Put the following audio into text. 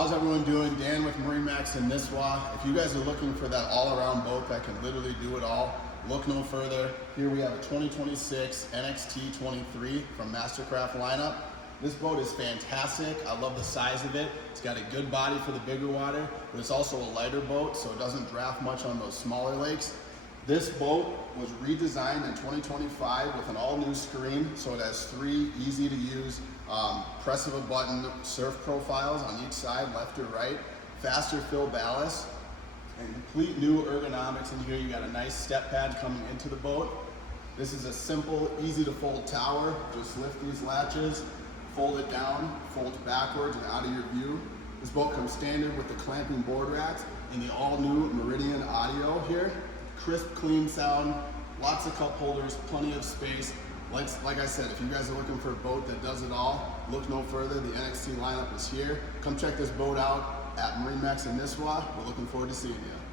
How's everyone doing? Dan with MarineMax and Nisswa. If you guys are looking for that all-around boat that can literally do it all, look no further. Here we have a 2026 NXT 23 from Mastercraft lineup. This boat is fantastic. I love the size of it. It's got a good body for the bigger water, but it's also a lighter boat, so it doesn't draft much on those smaller lakes. This boat was redesigned in 2025 with an all-new screen, so it has 3 easy-to-use press of a button surf profiles on each side, left or right, faster fill ballast, and complete new ergonomics in here. You got a nice step pad coming into the boat. This is a simple, easy-to-fold tower. Just lift these latches, fold it down, fold backwards and out of your view. This boat comes standard with the clamping board racks and the all-new Meridian audio here. Crisp, clean sound, lots of cup holders, plenty of space. Like I said, if you guys are looking for a boat that does it all, look no further. The NXT lineup is here. Come check this boat out at MarineMax in Nisswa. We're looking forward to seeing you.